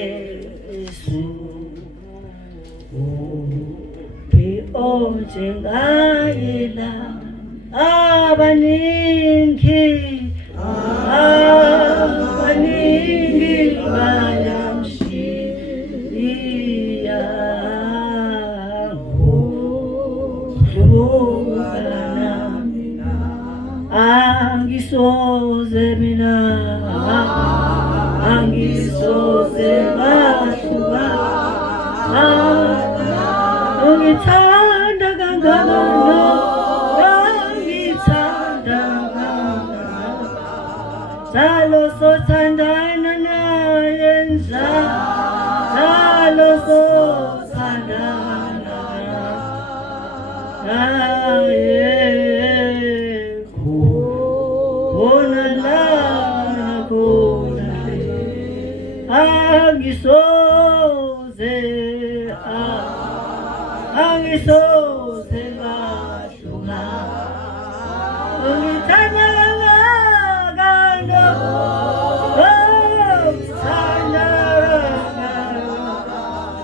Yesu ojengayela abaningi bayamshiya ngokubana angisoze mina angisoze bahluka ungithanda kangakano ngithanda njalo sothandana naye njalo sothandana naye khona la khona angisoze angisoze ngahluka ungithanda kangakano ngithanda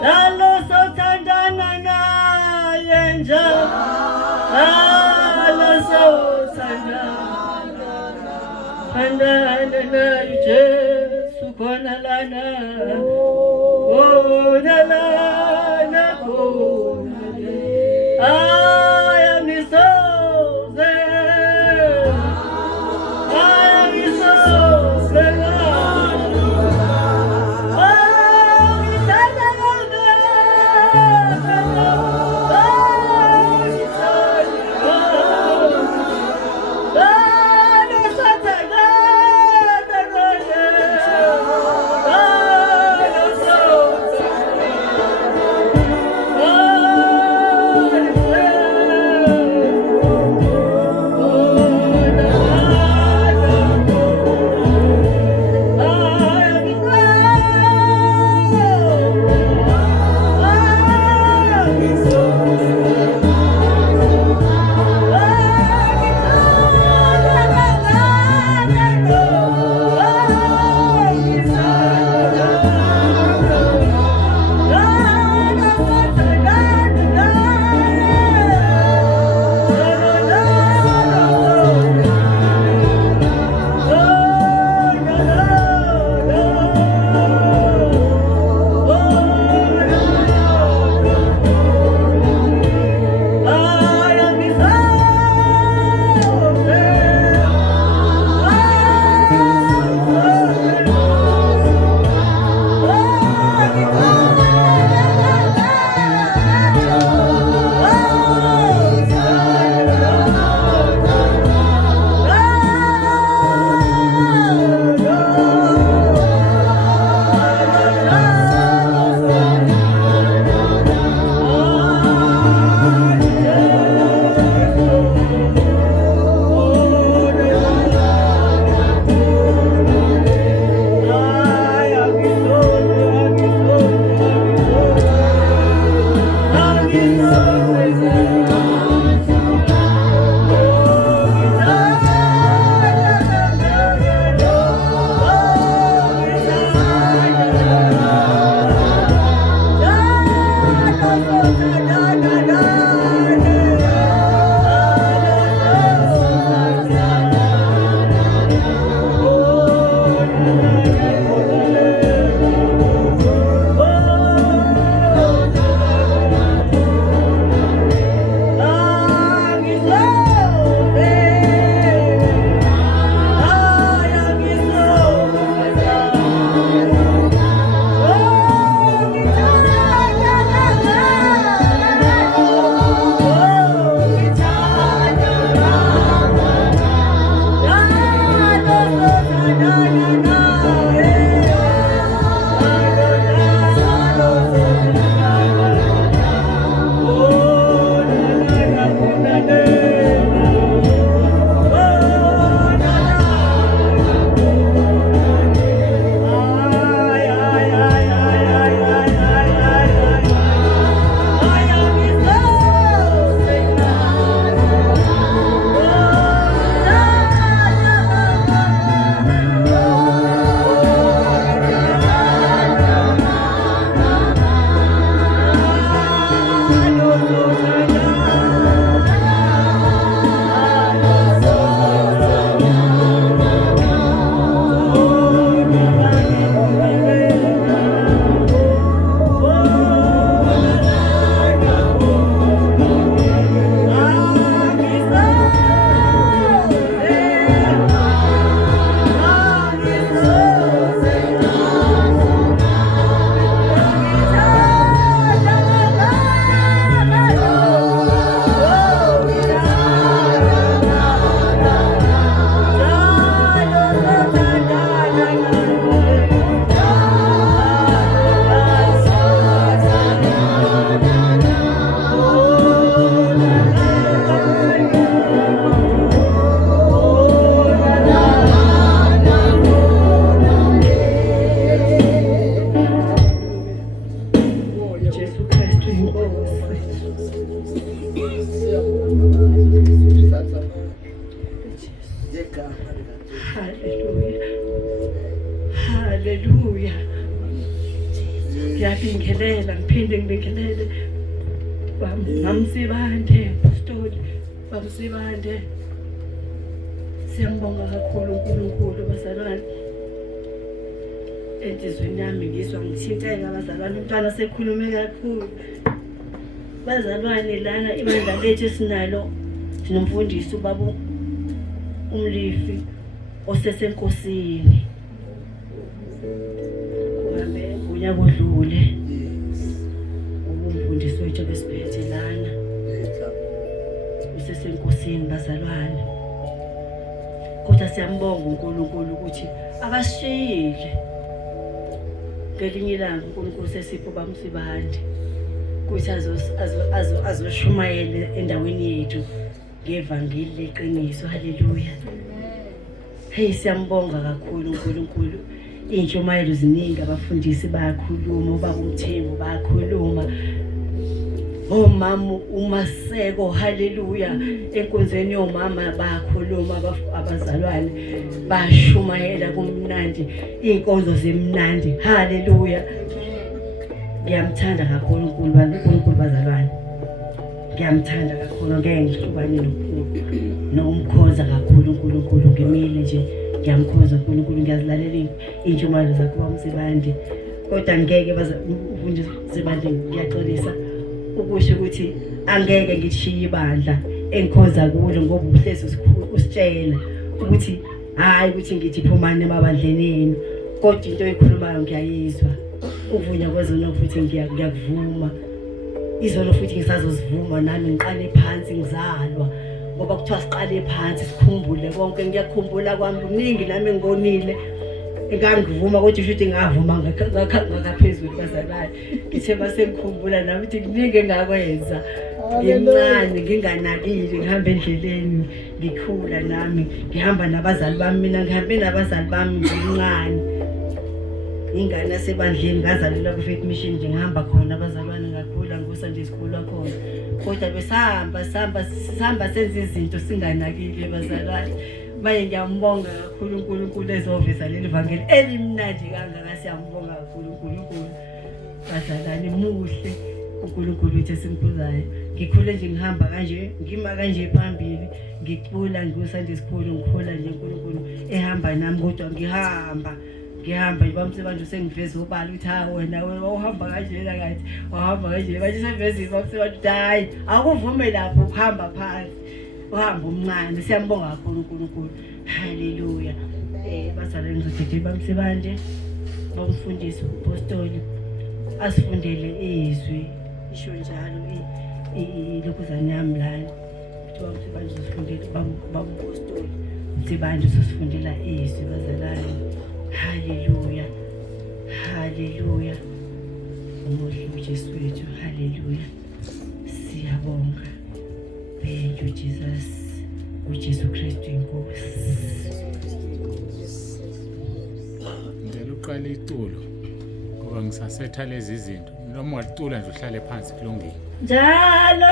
njalo sothandana naye njalo sothandana thandana naye Jesu khona lana khona lana khona angisoze angisoze ngithanda ngiyabingelela ngiphinde ngibingelele Bamsibande Stoli Bamsibande. Siyambonga kakhulu uNkulunkulu bazalwane. Enhlizweni yami ngizwa ngithinteka bazalwane, umntwana sekhulume kakhulu. Bazalwane lana ibandla lethu sinalo sinomfundisi ubaba uMlifi osesenkosini. Uhambe unyaka odlule. Umfundisi wethu besiphethe lana. Usesenkosini bazalwane. Kodwa siyambonga uNkulunkulu ukuthi akashiyile. Ngelinye ilanga uNkulunkulu sesipho Bamsibande ukuthi azoshumayela endaweni yethu ngevangeli leqiniso. Haleluya. Hey, siyambonga kakhulu uNkulunkulu. Intshumayelo ziningi, abafundisi bayakhuluma, ubaba uMthembu bayakhuluma, omama uMaseko, haleluya, enkonzweni yomama bayakhuluma, abazalwane bashumayela kumnandi, inkonzo zemnandi. Haleluya. Ngiyamthanda kakhulu uNkulunkulu bazalwane. Ngiyamthanda kakhulu, ngeke ngihlukane nokumkhoza kakhulu uNkulunkulu. Ngimile nje ngiyamkhoza uNkulunkulu, ngiyazilalela intshumayelo zakho Bamsibande. Kodwa ngeke Bamsibande, ngiyaxolisa ukusho ukuthi angeke ngishiye ibandla engikhoza kulo, ngoba ubuhlezi usitshela ukuthi hayi ukuthi ngithi phumani emabandleni enu, kodwa into ekhulumayo ngiyayizwa. Uvunya kwezona futhi ngiyakuvuma, izona futhi ngisazozivuma nami ngiqale phansi ngizalwa, ngoba kuthiwa siqale phansi sikhumbule konke. Ngiyakhumbula kwami kuningi nami ngibonile engangivuma, kodwa futhi ngavuma ngakaphezulu bazalwane. Ngithe masengikhumbula nami ukuthi kuningi engakwenza ngimncane, nginganakile, ngihamba endleleni ngikhula nami, ngihamba nabazali bami. Mina ngihambe nabazali bami ngimncane, ingane yasebandleni, ngazalelwa ku-Faith Mission nje, ngihamba khona abazalwane, ngakhula ngoSunday school khona. Kodwa besihamba senza izinto singanakile bazalwane. Manje ngiyambonga kakhulu uNkulunkulu ezoveza leli vangeli elimnandi kangaka. Siyambonga kakhulu uNkulunkulu bazalwane, muhle uNkulunkulu wethu esimkhuzayo. Ngikhule nje ngihamba kanje, ngima kanje phambili, ngicula ngoSunday school, ngikhula nje uNkulunkulu ehamba nami. Kodwa ngihamba Bamsibande sengiveza ubali ukuthi ha wena uhamba kanjena kathi wahamba kanje. Bathi seveza Bamsibande ukuthi hayi akuvume lapho ukuhamba phansi, uhamba umncane. Siyambonga kakhulu uNkulunkulu. Haleluya. Bazalwane, ngizothethe Bamsibande bamfundisi uPostoli asifundele izwi, isho njalo ilokhuzana yami lana ukuthi Bamsibande usifundele bamPostoli Msibande usifundela izwi bazalwane. Haleluya. Haleluya. Umuhle uJesu wethu. Haleluya. Siyabonga. Thank you Jesus. uJesu Kristu inkosi. Ngicela uqala iculo ngoba ngisasetha lezi zinto. Noma ulicula nje uhlale phansi kulungile. Njalo